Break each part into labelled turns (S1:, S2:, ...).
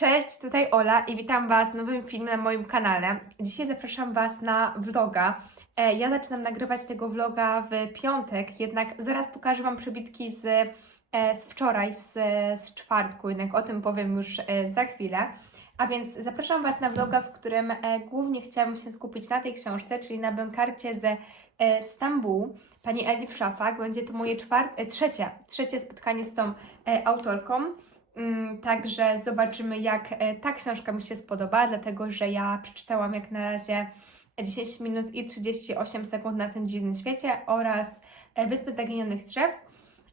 S1: Cześć, tutaj Ola i witam Was w nowym filmie na moim kanale. Dzisiaj zapraszam Was na vloga. E, Ja zaczynam nagrywać tego vloga w piątek, jednak zaraz pokażę Wam przebitki z, e, z wczoraj, z, z czwartku, jednak o tym powiem już e, za chwilę. A więc zapraszam Was na vloga, w którym głównie chciałabym się skupić na tej książce, czyli na Bękarcie ze Stambułu, pani Elif Szafak. Będzie to moje czwarte, trzecie, trzecie spotkanie z tą autorką. Mm, Także zobaczymy, jak e, ta książka mi się spodoba, dlatego że ja przeczytałam jak na razie 10 minut i 38 sekund na tym dziwnym świecie oraz e, Wyspy Zaginionych Drzew,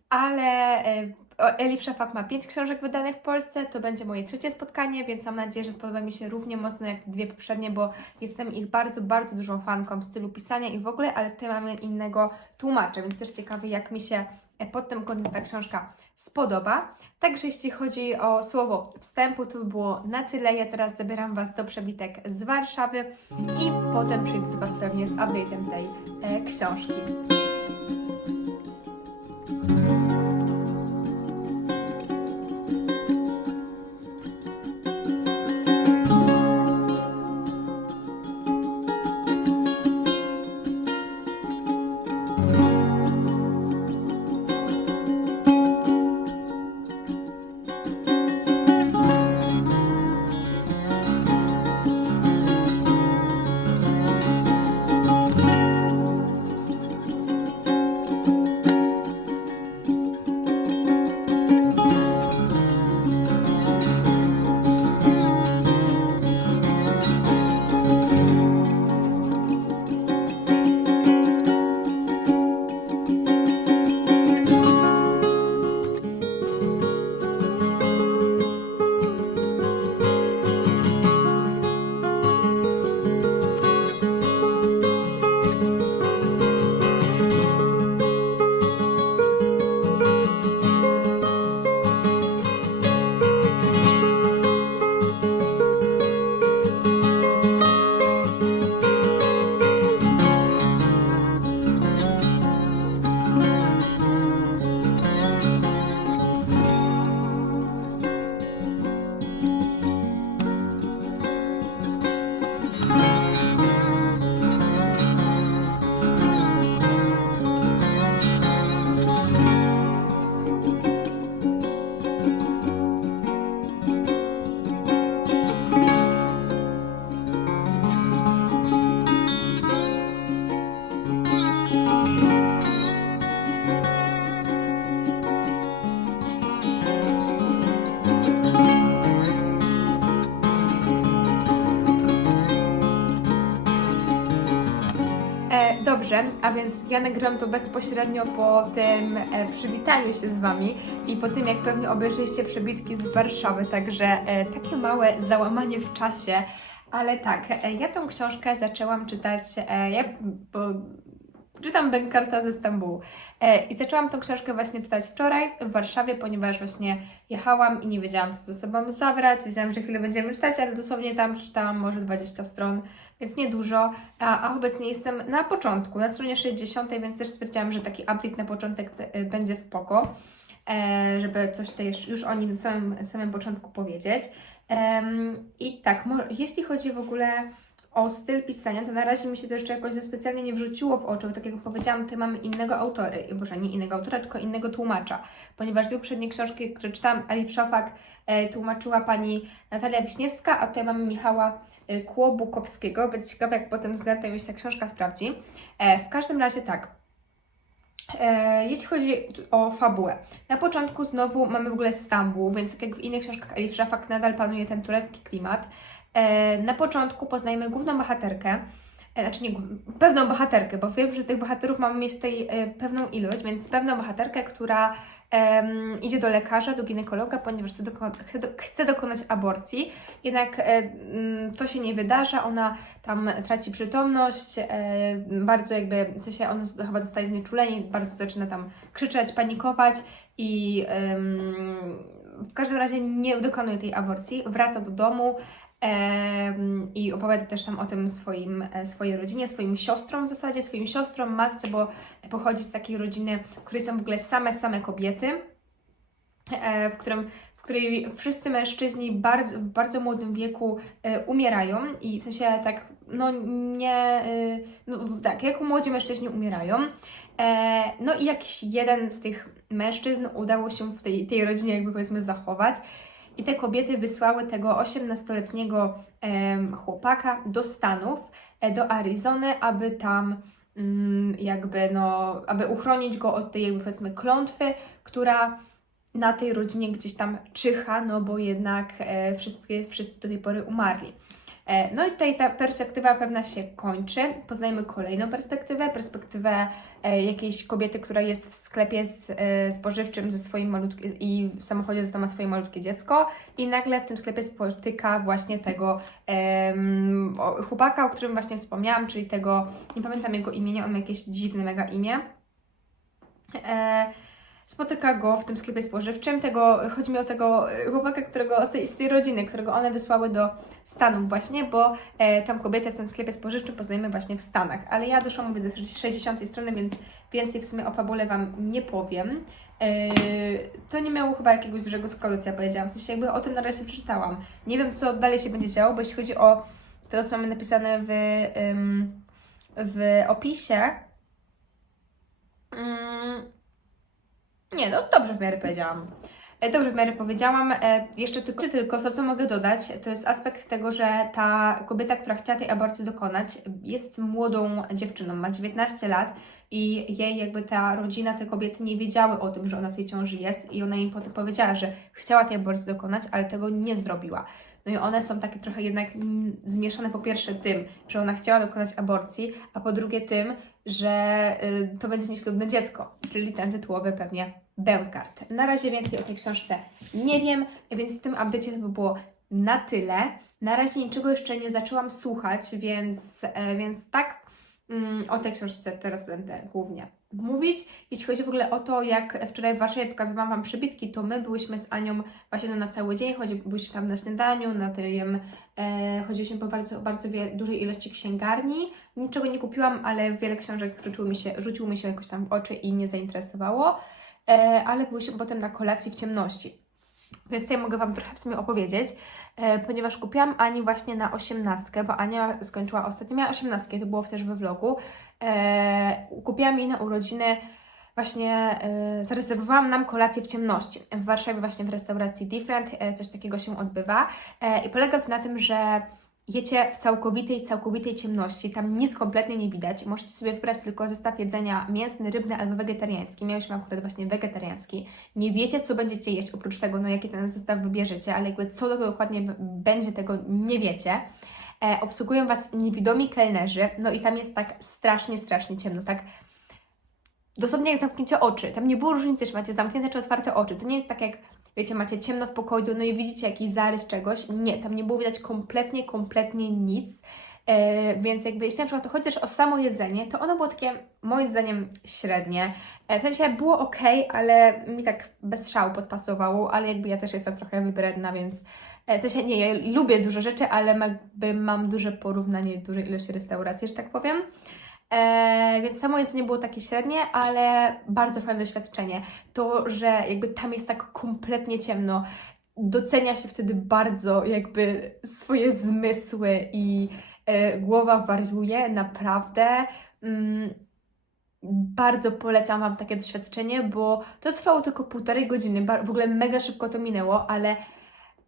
S1: ale e, Elif Szafak ma 5 książek wydanych w Polsce, to będzie moje trzecie spotkanie, więc mam nadzieję, że spodoba mi się równie mocno jak dwie poprzednie, bo jestem ich bardzo, bardzo dużą fanką stylu pisania i w ogóle, ale tutaj mamy innego tłumacza, więc też ciekawy, jak mi się pod tym kątem ta książka spodoba. Także jeśli chodzi o słowo wstępu, to by było na tyle. Ja teraz zabieram Was do przebitek z Warszawy i potem przyjdę Was pewnie z update'em tej e, książki. Dobrze, a więc ja nagrałam to bezpośrednio po tym e, przywitaniu się z Wami i po tym, jak pewnie obejrzeliście przebitki z Warszawy, także e, takie małe załamanie w czasie. Ale tak, e, ja tą książkę zaczęłam czytać, e, ja, bo czytam Bękarta ze Stambułu. E, I zaczęłam tą książkę właśnie czytać wczoraj w Warszawie, ponieważ właśnie jechałam i nie wiedziałam, co ze sobą zabrać. Wiedziałam, że chwilę będziemy czytać, ale dosłownie tam przeczytałam może 20 stron, więc niedużo. A, a obecnie jestem na początku, na stronie 60, więc też stwierdziłam, że taki update na początek e, będzie spoko, e, żeby coś tutaj już- o nim na samym, samym początku powiedzieć. I tak, jeśli chodzi w ogóle o styl pisania, to na razie mi się to jeszcze jakoś specjalnie nie wrzuciło w oczy, bo tak jak powiedziałam, tutaj mamy innego autora, boże, nie innego autora, tylko innego tłumacza, ponieważ dwie poprzednie książki, które czytałam, Alif Szafak e, tłumaczyła pani Natalia Wiśniewska, a tutaj mamy Michała e, Kłobukowskiego, więc ciekawe jak potem względem się ta książka sprawdzi. E, w każdym razie tak, E, jeśli chodzi o fabułę, na początku znowu mamy w ogóle Stambuł, więc tak jak w innych książkach Elif Szafak nadal panuje ten turecki klimat. E, na początku poznajemy główną bohaterkę, e, znaczy nie pewną bohaterkę, bo wiem, że tych bohaterów mamy mieć tutaj e, pewną ilość, więc pewną bohaterkę, która em, idzie do lekarza, do ginekologa, ponieważ chce, doko- chce, do, chce dokonać aborcji. Jednak mm, to się nie wydarza, ona tam traci przytomność, e, bardzo jakby, w sensie ona chyba dostaje znieczulenie, bardzo zaczyna tam krzyczeć, panikować i em, w każdym razie nie dokonuje tej aborcji, wraca do domu, I opowiada też tam o tym swoim, e, swojej rodzinie, swoim siostrom w zasadzie, swoim siostrom, matce, bo pochodzi z takiej rodziny, w której są w ogóle same, same kobiety, e, w którym, w której wszyscy mężczyźni bardzo, w bardzo młodym wieku e, umierają i w sensie tak, no nie, no, tak, jako młodzi mężczyźni umierają. No i jakiś jeden z tych mężczyzn udało się w tej, tej rodzinie jakby powiedzmy zachować. I te kobiety wysłały tego 18-letniego em, chłopaka do Stanów, e, do Arizony, aby tam mm, jakby no, aby uchronić go od tej jakby powiedzmy klątwy, która na tej rodzinie gdzieś tam czyha, no bo jednak e, wszystkie, wszyscy do tej pory umarli. E, no i tutaj ta perspektywa pewna się kończy. Poznajmy kolejną perspektywę, perspektywę e, jakiejś kobiety, która jest w sklepie z, e, spożywczym ze swoim malutkim i w samochodzie za ma swoje malutkie dziecko i nagle w tym sklepie spotyka właśnie tego o, chłopaka, o którym właśnie wspomniałam, czyli tego, nie pamiętam jego imienia, on ma jakieś dziwne mega imię. E, spotyka go w tym sklepie spożywczym. Tego, chodzi mi o tego e, chłopaka, którego z tej, z tej rodziny, którego one wysłały do Stanów właśnie, bo e, tam kobietę w tym sklepie spożywczym poznajemy właśnie w Stanach. Ale ja doszłam mówię do 60 strony, więc więcej w sumie o fabule Wam nie powiem. E, to nie miało chyba jakiegoś dużego składu, co ja powiedziałam. W jakby o tym na razie przeczytałam. Nie wiem, co dalej się będzie działo, bo jeśli chodzi o co mamy napisane w, w opisie, mm, nie, no dobrze w miarę powiedziałam. E, Dobrze w miarę powiedziałam. E, Jeszcze tylko, tylko to, co mogę dodać, to jest aspekt tego, że ta kobieta, która chciała tej aborcji dokonać, jest młodą dziewczyną, ma 19 lat i jej jakby ta rodzina, te kobiety nie wiedziały o tym, że ona w tej ciąży jest i ona im potem powiedziała, że chciała tej aborcji dokonać, ale tego nie zrobiła. No i one są takie trochę jednak mm, zmieszane po pierwsze tym, że ona chciała dokonać aborcji, a po drugie tym, że y, to będzie nieślubne dziecko, czyli ten tytułowy pewnie Bełkart. Na razie więcej o tej książce nie wiem, więc w tym update'cie to by było na tyle. Na razie niczego jeszcze nie zaczęłam słuchać, więc, e, więc tak o tej książce teraz będę głównie mówić. Jeśli chodzi w ogóle o to, jak wczoraj w Warszawie pokazywałam Wam przybitki, to my byłyśmy z Anią właśnie na cały dzień, chodzi, byliśmy tam na śniadaniu, na tym, e, chodziliśmy po bardzo, bardzo dużej ilości księgarni. Niczego nie kupiłam, ale wiele książek rzuciło mi się, rzuciło mi się jakoś tam w oczy i mnie zainteresowało. E, ale byłyśmy potem na kolacji w ciemności. Więc tutaj mogę Wam trochę w sumie opowiedzieć, e, ponieważ kupiłam Ani właśnie na osiemnastkę, bo Ania skończyła ostatnio, miała osiemnastkę, to było też we vlogu. E, kupiłam jej na urodziny, właśnie e, zarezerwowałam nam kolację w ciemności. W Warszawie właśnie w restauracji Different coś takiego się odbywa i polega to na tym, że jecie w całkowitej, całkowitej ciemności, tam nic kompletnie nie widać. Możecie sobie wybrać tylko zestaw jedzenia mięsny, rybny albo wegetariański. Miałyśmy akurat właśnie wegetariański. Nie wiecie, co będziecie jeść, oprócz tego, no jaki ten zestaw wybierzecie, ale jakby co to dokładnie będzie, tego nie wiecie. E, obsługują Was niewidomi kelnerzy, no i tam jest tak strasznie, strasznie ciemno, tak dosłownie jak zamknięcie oczy. Tam nie było różnicy, czy macie zamknięte czy otwarte oczy. To nie jest tak jak, wiecie, macie ciemno w pokoju, no i widzicie jakiś zarys czegoś. Nie, tam nie było widać kompletnie, kompletnie nic. E, więc jakby jeśli na przykład to chodzi też o samo jedzenie, to ono było takie moim zdaniem średnie. E, w sensie było ok, ale mi tak bez szału podpasowało, ale jakby ja też jestem trochę wybredna, więc e, w sensie nie, ja lubię dużo rzeczy, ale jakby mam duże porównanie dużej ilości restauracji, że tak powiem. E, więc samo jedzenie było takie średnie, ale bardzo fajne doświadczenie. To, że jakby tam jest tak kompletnie ciemno, docenia się wtedy bardzo jakby swoje zmysły i e, głowa wariuje, naprawdę. Mm, bardzo polecam Wam takie doświadczenie, bo to trwało tylko półtorej godziny, w ogóle mega szybko to minęło, ale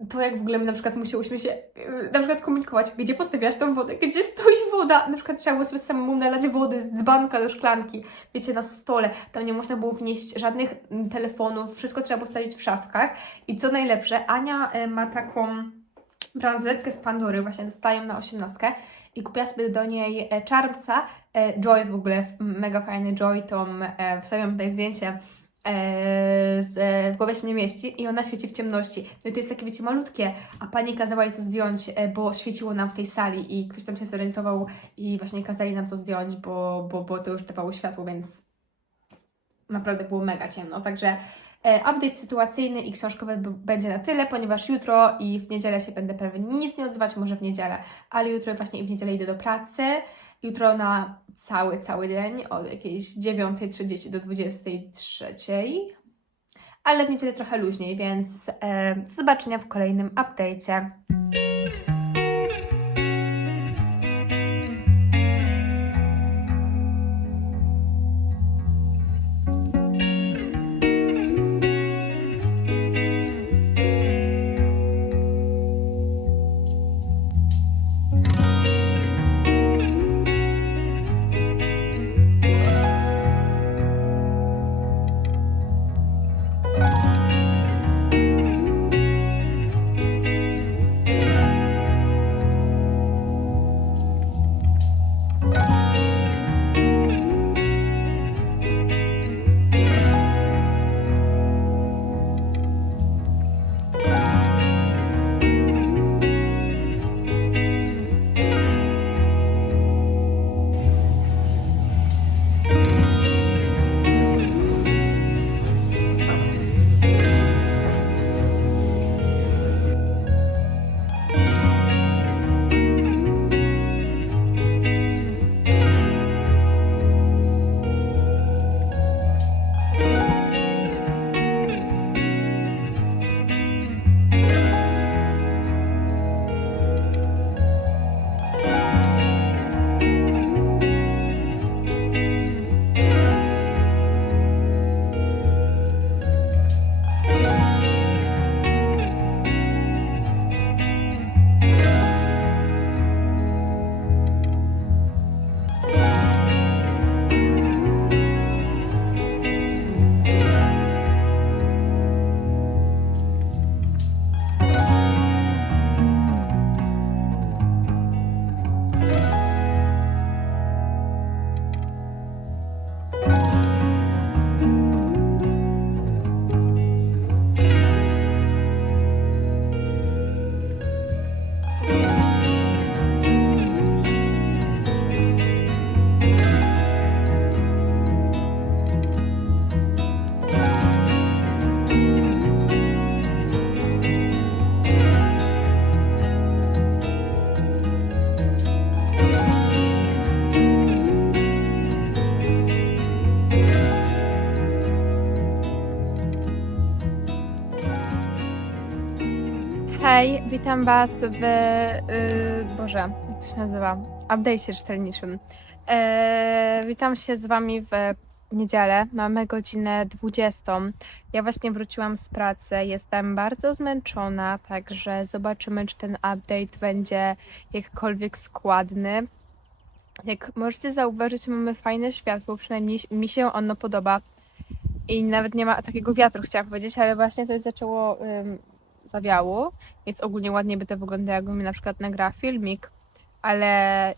S1: to jak w ogóle my na przykład musiałyśmy się yy, na przykład komunikować, gdzie postawiasz tą wodę, gdzie stoi woda, na przykład trzeba było sobie samemu nalać wody z dzbanka do szklanki, wiecie, na stole, tam nie można było wnieść żadnych mm, telefonów, wszystko trzeba postawić w szafkach. I co najlepsze, Ania e, ma taką bransoletkę z Pandory, właśnie dostają na osiemnastkę i kupiła sobie do niej e, czarmca, e, Joy w ogóle, mega fajny Joy, tą, e, wstawiam tutaj zdjęcie, z, e, w głowie się nie mieści i ona świeci w ciemności. No i to jest takie, wiecie, malutkie, a pani kazała jej to zdjąć, e, bo świeciło nam w tej sali i ktoś tam się zorientował i właśnie kazali nam to zdjąć, bo, bo, bo to już dawało światło, więc naprawdę było mega ciemno. Także e, update sytuacyjny i książkowy będzie na tyle, ponieważ jutro i w niedzielę się będę pewnie nic nie odzywać, może w niedzielę, ale jutro właśnie i w niedzielę idę do pracy. Jutro na cały, cały dzień od jakiejś 9.30 do 23.00. ale w niedzielę trochę luźniej, więc e, do zobaczenia w kolejnym update'cie. Witam Was w. Yy, Boże, jak to się nazywa? Update'cie czytelniczym. E, witam się z Wami w niedzielę. Mamy godzinę 20. Ja właśnie wróciłam z pracy. Jestem bardzo zmęczona, także zobaczymy, czy ten update będzie jakkolwiek składny. Jak możecie zauważyć, mamy fajne światło, przynajmniej mi się ono podoba. I nawet nie ma takiego wiatru, chciałam powiedzieć, ale właśnie coś zaczęło ym, zawiało, więc ogólnie ładnie by to wyglądało, jakbym na przykład nagrała filmik, ale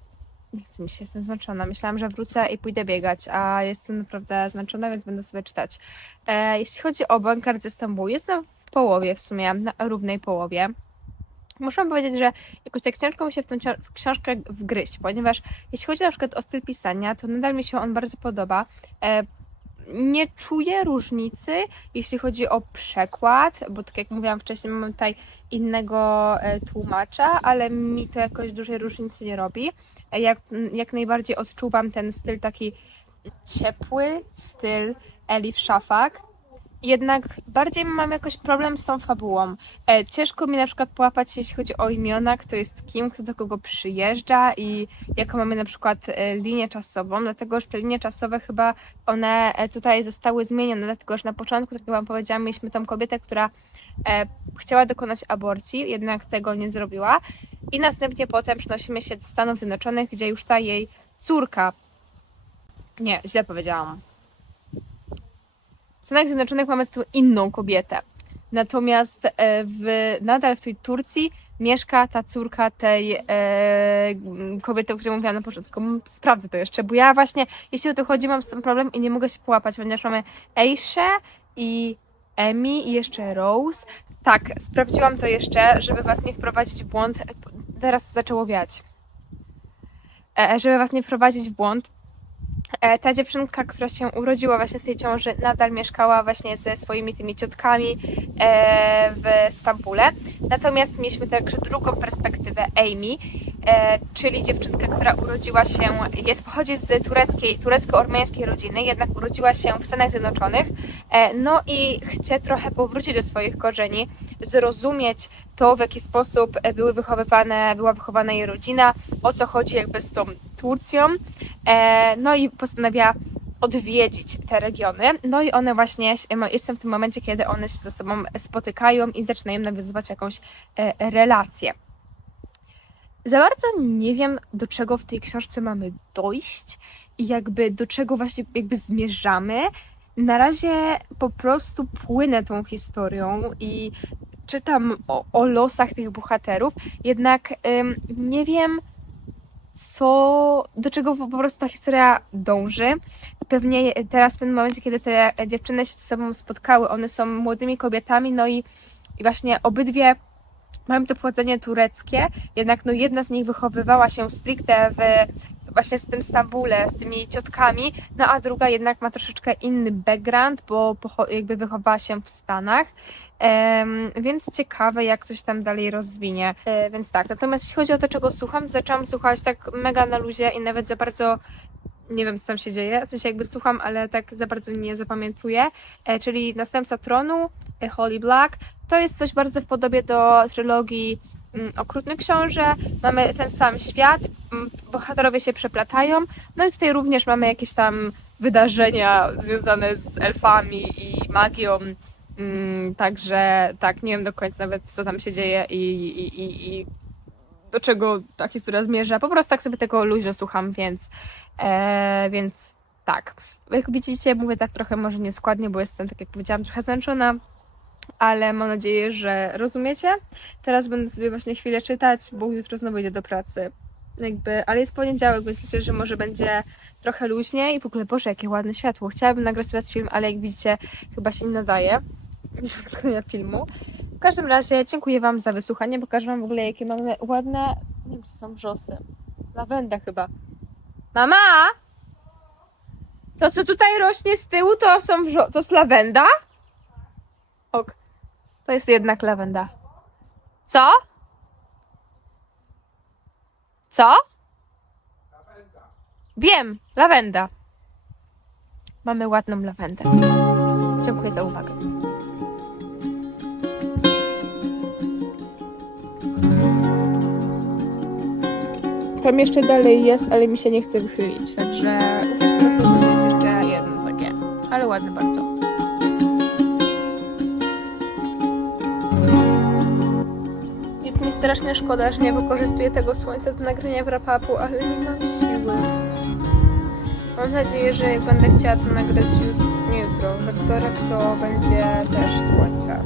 S1: nie chce mi się, jestem zmęczona. Myślałam, że wrócę i pójdę biegać, a jestem naprawdę zmęczona, więc będę sobie czytać. E, jeśli chodzi o bankart ze Stambułu, jestem w połowie w sumie, na równej połowie. Muszę powiedzieć, że jakoś tak ciężko mi się w tę książkę wgryźć, ponieważ jeśli chodzi na przykład o styl pisania, to nadal mi się on bardzo podoba. E, nie czuję różnicy, jeśli chodzi o przekład, bo tak jak mówiłam wcześniej, mamy tutaj innego e, tłumacza, ale mi to jakoś dużej różnicy nie robi. Jak, jak najbardziej odczuwam ten styl taki ciepły, styl Elif Szafak. Jednak bardziej mam jakoś problem z tą fabułą. E, ciężko mi na przykład połapać, jeśli chodzi o imiona, kto jest kim, kto do kogo przyjeżdża i jaką mamy na przykład e, linię czasową, dlatego że te linie czasowe chyba one e, tutaj zostały zmienione, dlatego że na początku, tak jak Wam powiedziałam, mieliśmy tą kobietę, która e, chciała dokonać aborcji, jednak tego nie zrobiła i następnie potem przenosimy się do Stanów Zjednoczonych, gdzie już ta jej córka, nie, źle powiedziałam, Stanach Zjednoczonych mamy z tą inną kobietę. Natomiast e, w, nadal w tej Turcji mieszka ta córka tej e, kobiety, o której mówiłam na początku. Sprawdzę to jeszcze, bo ja właśnie, jeśli o to chodzi, mam z tym problem i nie mogę się połapać, ponieważ mamy Eisze i Emi i jeszcze Rose. Tak, sprawdziłam to jeszcze, żeby Was nie wprowadzić w błąd. Teraz zaczęło wiać. E, żeby Was nie wprowadzić w błąd, E, ta dziewczynka, która się urodziła właśnie z tej ciąży, nadal mieszkała właśnie ze swoimi tymi ciotkami e, w Stambule. Natomiast mieliśmy także drugą perspektywę Amy e, czyli dziewczynkę, która urodziła się, jest pochodzi z tureckiej, turecko-ormiańskiej rodziny, jednak urodziła się w Stanach Zjednoczonych, e, no i chce trochę powrócić do swoich korzeni, zrozumieć to, w jaki sposób e, były wychowywane, była wychowana jej rodzina, o co chodzi jakby z tą Turcją, e, no i postanawia odwiedzić te regiony. No i one właśnie, jestem w tym momencie, kiedy one się ze sobą spotykają i zaczynają nawiązywać jakąś e, relację. Za bardzo nie wiem, do czego w tej książce mamy dojść i jakby do czego właśnie jakby zmierzamy. Na razie po prostu płynę tą historią i czytam o, o losach tych bohaterów, jednak ym, nie wiem, co, do czego po prostu ta historia dąży. Pewnie teraz w tym momencie, kiedy te dziewczyny się ze sobą spotkały, one są młodymi kobietami, no i, i właśnie obydwie mają to pochodzenie tureckie, jednak no jedna z nich wychowywała się stricte w, właśnie w tym Stambule z tymi ciotkami, no a druga jednak ma troszeczkę inny background, bo jakby wychowała się w Stanach. Em, więc ciekawe, jak coś tam dalej rozwinie. E, więc tak, natomiast jeśli chodzi o to, czego słucham, zaczęłam słuchać tak mega na luzie i nawet za bardzo nie wiem, co tam się dzieje. W sensie jakby słucham, ale tak za bardzo nie zapamiętuję. E, czyli Następca Tronu, e, Holy Black. To jest coś bardzo w podobie do trylogii mm, Okrutny Książę. Mamy ten sam świat, mm, bohaterowie się przeplatają. No i tutaj również mamy jakieś tam wydarzenia związane z elfami i magią. Mm, Także tak, nie wiem do końca nawet, co tam się dzieje i, i, i, i do czego ta historia zmierza. Po prostu tak sobie tego luźno słucham, więc, e, więc tak. Jak widzicie, mówię tak trochę może nieskładnie, bo jestem, tak jak powiedziałam, trochę zmęczona, ale mam nadzieję, że rozumiecie. Teraz będę sobie właśnie chwilę czytać, bo jutro znowu idę do pracy. Jakby, ale jest poniedziałek, więc myślę, że może będzie trochę luźniej. I w ogóle, Boże, jakie ładne światło. Chciałabym nagrać teraz film, ale jak widzicie, chyba się nie nadaje do filmu. W każdym razie dziękuję Wam za wysłuchanie. Pokażę Wam w ogóle, jakie mamy ładne. Nie wiem, czy są wrzosy. Lawenda chyba. Mama! To, co tutaj rośnie z tyłu, to są to jest lawenda? To jest jednak lawenda. Co? Co? Wiem, lawenda. Mamy ładną lawendę. Dziękuję za uwagę. Tam jeszcze dalej jest, ale mi się nie chce wychylić, także upatrzcie na sobie, jest jeszcze jedno takie, ale ładne bardzo. Strasznie szkoda, że nie wykorzystuję tego słońca do nagrania wrap-upu, ale nie mam siły. Mam nadzieję, że jak będę chciała to nagrać jut- nie jutro, we wtorek, to będzie też słońce.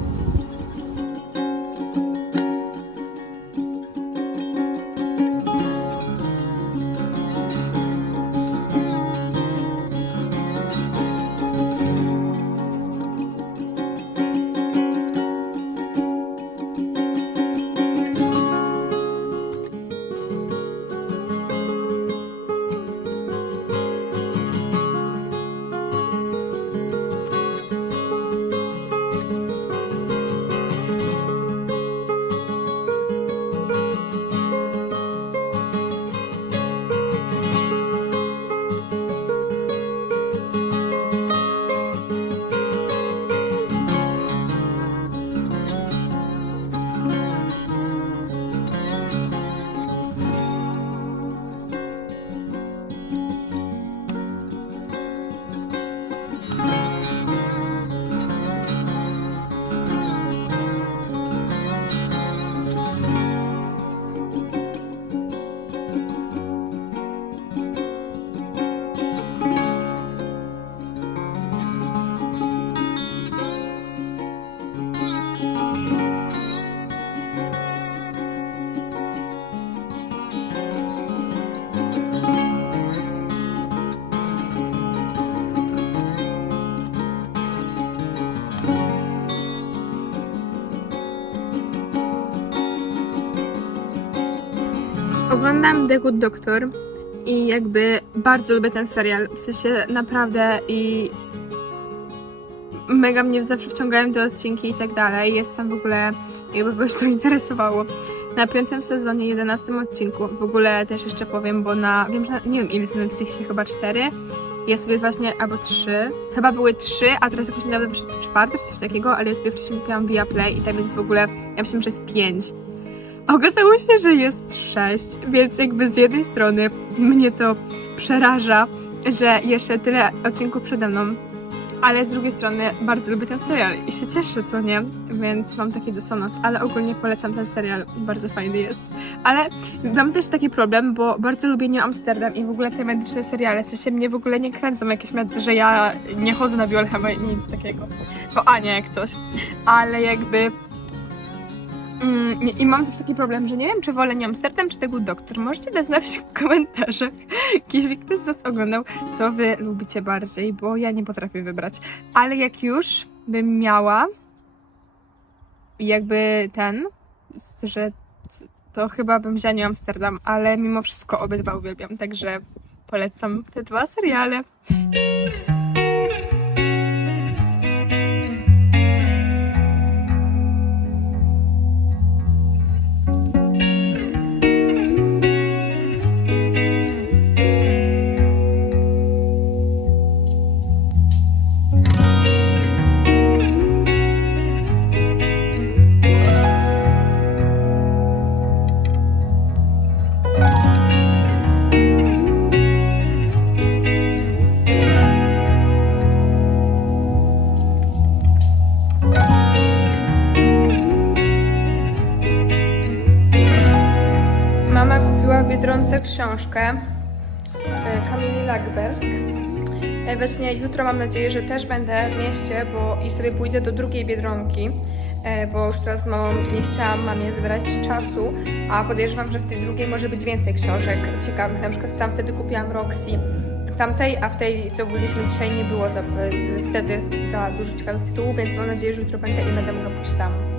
S1: Oglądam The Good Doctor i jakby bardzo lubię ten serial. W sensie naprawdę i mega mnie zawsze wciągają te odcinki i tak dalej. Jest tam w ogóle, jakby kogoś to interesowało. na piątym sezonie, 11 odcinku. W ogóle też jeszcze powiem, bo na, wiem, że nie wiem ile jest na Netflixie, chyba cztery. Ja sobie właśnie, albo trzy, chyba były trzy, a teraz jakoś niedawno wyszedł czwarty czy coś takiego, ale ja sobie wcześniej kupiłam Via Play i tam jest w ogóle, ja myślałam, że jest pięć. Okazało się, że jest sześć, więc jakby z jednej strony mnie to przeraża, że jeszcze tyle odcinków przede mną, ale z drugiej strony bardzo lubię ten serial i się cieszę, co nie? Więc mam taki dysonans, ale ogólnie polecam ten serial, bardzo fajny jest. Ale mam też taki problem, bo bardzo lubię New Amsterdam i w ogóle te medyczne seriale, w sensie mnie w ogóle nie kręcą jakieś med, że ja nie chodzę na biolchemę i nic takiego. To Ania jak coś. Ale jakby... Mm, I mam też taki problem, że nie wiem, czy wolę Amsterdam, czy tego doktor. Możecie dać znać w komentarzach, jeśli ktoś z Was oglądał, co Wy lubicie bardziej, bo ja nie potrafię wybrać. Ale jak już bym miała jakby ten, że to chyba bym wzięła Amsterdam, ale mimo wszystko obydwa uwielbiam, także polecam te dwa seriale. Książkę e, Kamili Lagerberg. E, Właśnie jutro mam nadzieję, że też będę w mieście, bo i sobie pójdę do drugiej Biedronki, e, bo już teraz z mamą nie chciałam mamie zebrać czasu, a podejrzewam, że w tej drugiej może być więcej książek ciekawych. Na przykład tam wtedy kupiłam Roxy w tamtej, a w tej, co byliśmy dzisiaj, nie było za, wtedy za dużo ciekawych tytułów, więc mam nadzieję, że jutro będę i będę mogła pójść tam.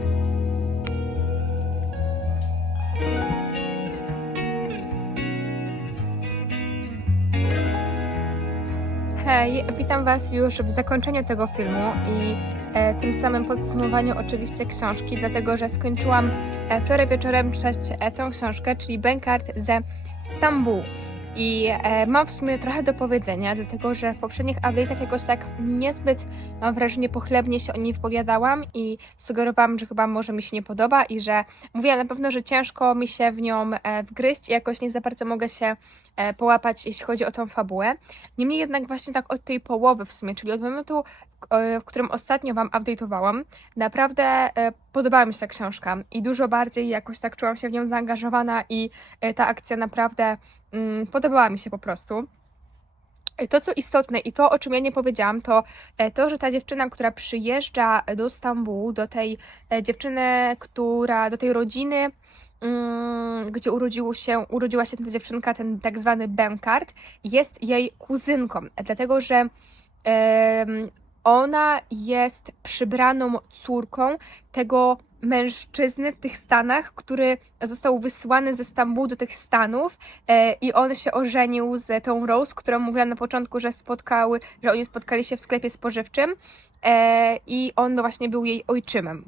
S1: Witam Was już w zakończeniu tego filmu i e, tym samym podsumowaniu oczywiście książki, dlatego że skończyłam e, wczoraj wieczorem czytać e, tą książkę, czyli Bankart ze Stambułu. I e, mam w sumie trochę do powiedzenia, dlatego że w poprzednich update'ach jakoś tak niezbyt, mam wrażenie, pochlebnie się o niej wypowiadałam i sugerowałam, że chyba może mi się nie podoba i że mówiłam na pewno, że ciężko mi się w nią e, wgryźć i jakoś nie za bardzo mogę się e, połapać, jeśli chodzi o tą fabułę. Niemniej jednak właśnie tak od tej połowy w sumie, czyli od momentu, w którym ostatnio Wam update'owałam, naprawdę e, podobała mi się ta książka i dużo bardziej jakoś tak czułam się w nią zaangażowana i e, ta akcja naprawdę mm, podobała mi się po prostu. E, To, co istotne i to, o czym ja nie powiedziałam, to to, że ta dziewczyna, która przyjeżdża do Stambułu, do tej dziewczyny, która, do tej rodziny, mm, gdzie urodziło się, urodziła się ta dziewczynka, ten tak zwany Benkart, jest jej kuzynką, dlatego że ona jest przybraną córką tego mężczyzny w tych Stanach, który został wysłany ze Stambułu do tych Stanów e, i on się ożenił z tą Rose, którą mówiłam na początku, że spotkały, że oni spotkali się w sklepie spożywczym e, i on właśnie był jej ojczymem.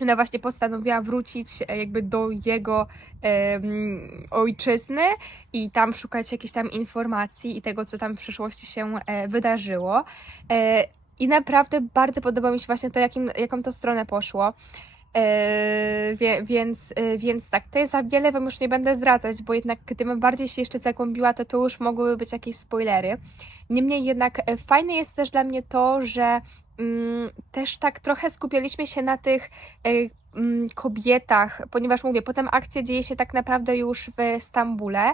S1: Ona właśnie postanowiła wrócić e, jakby do jego em, ojczyzny i tam szukać jakichś tam informacji i tego, co tam w przyszłości się e, wydarzyło. E, I naprawdę bardzo podoba mi się właśnie to, jakim, jaką to stronę poszło. E, wie, więc, e, więc tak, to jest za wiele Wam już nie będę zdradzać, bo jednak gdybym bardziej się jeszcze zagłębiła, to to już mogłyby być jakieś spoilery. Niemniej jednak e, fajne jest też dla mnie to, że mm, też tak trochę skupialiśmy się na tych mm, kobietach, ponieważ mówię, potem akcja dzieje się tak naprawdę już w Stambule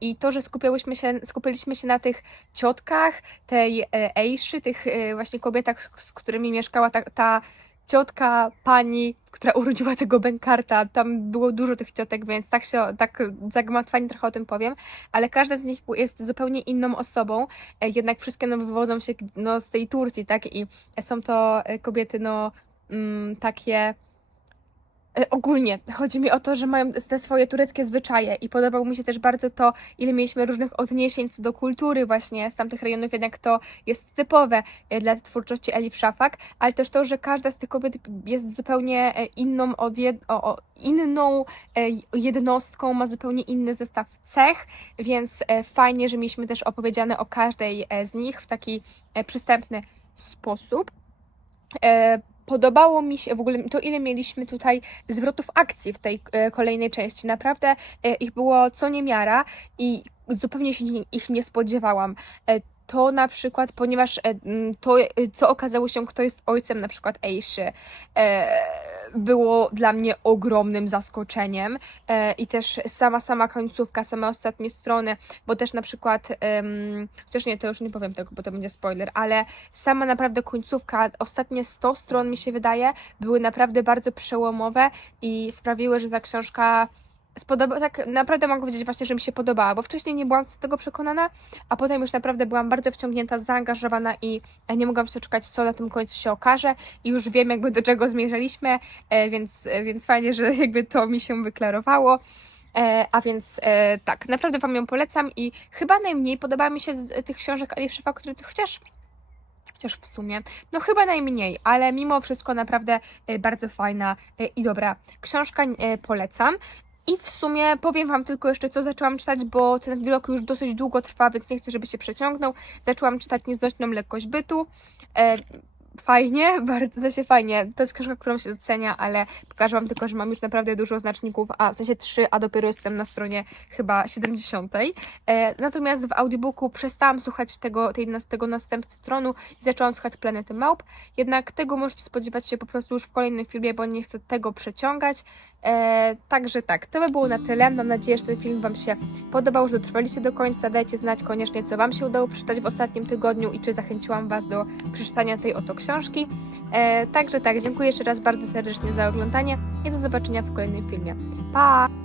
S1: i to, że skupiałyśmy się, skupiliśmy się na tych ciotkach, tej Ejszy, tych e, właśnie kobietach, z którymi mieszkała ta, ta ciotka, pani, która urodziła tego Benkarta. Tam było dużo tych ciotek, więc tak się, tak zagmatwanie trochę o tym powiem, ale każda z nich jest zupełnie inną osobą, e, jednak wszystkie no, wywodzą się no, z tej Turcji, tak, i są to e, kobiety, no, mm, takie e, ogólnie chodzi mi o to, że mają te swoje tureckie zwyczaje i podobało mi się też bardzo to, ile mieliśmy różnych odniesień co do kultury właśnie z tamtych rejonów, jednak to jest typowe e, dla twórczości Elif Szafak, ale też to, że każda z tych kobiet jest zupełnie e, inną od jed... o, o, inną jednostką, ma zupełnie inny zestaw cech, więc fajnie, że mieliśmy też opowiedziane o każdej z nich w taki przystępny sposób. Podobało mi się w ogóle to, ile mieliśmy tutaj zwrotów akcji w tej e, kolejnej części. Naprawdę e, ich było co niemiara i zupełnie się ich nie spodziewałam. E, To na przykład, ponieważ to, co okazało się, kto jest ojcem na przykład Ejszy, było dla mnie ogromnym zaskoczeniem e, i też sama, sama końcówka, same ostatnie strony, bo też na przykład, chociaż nie, to już nie powiem tego, bo to będzie spoiler, ale sama naprawdę końcówka, ostatnie 100 stron mi się wydaje, były naprawdę bardzo przełomowe i sprawiły, że ta książka spodoba, tak naprawdę mogę powiedzieć właśnie, że mi się podobała, bo wcześniej nie byłam do tego przekonana, a potem już naprawdę byłam bardzo wciągnięta, zaangażowana i e, nie mogłam się doczekać, co na tym końcu się okaże i już wiem jakby do czego zmierzaliśmy, e, więc, e, więc fajnie, że jakby to mi się wyklarowało. A więc tak, naprawdę Wam ją polecam i chyba najmniej podoba mi się z tych książek Alif Szefa, które chociaż Chociaż w sumie, no chyba najmniej, ale mimo wszystko naprawdę bardzo fajna i dobra książka, polecam. I w sumie powiem Wam tylko jeszcze, co zaczęłam czytać, bo ten vlog już dosyć długo trwa, więc nie chcę, żeby się przeciągnął. Zaczęłam czytać Nieznośną lekkość bytu. E, fajnie, bardzo się fajnie. To jest książka, którą się docenia, ale pokażę Wam tylko, że mam już naprawdę dużo znaczników, a w sensie 3, a dopiero jestem na stronie chyba 70. E, natomiast w audiobooku przestałam słuchać tego, tej, tego następcy tronu i zaczęłam słuchać Planety Małp. Jednak tego możecie spodziewać się po prostu już w kolejnym filmie, bo nie chcę tego przeciągać. E, także tak, to by było na tyle. Mam nadzieję, że ten film Wam się podobał, że dotrwaliście do końca. Dajcie znać koniecznie, co Wam się udało przeczytać w ostatnim tygodniu i czy zachęciłam Was do przeczytania tej oto książki. E, także tak, dziękuję jeszcze raz bardzo serdecznie za oglądanie i do zobaczenia w kolejnym filmie. Pa!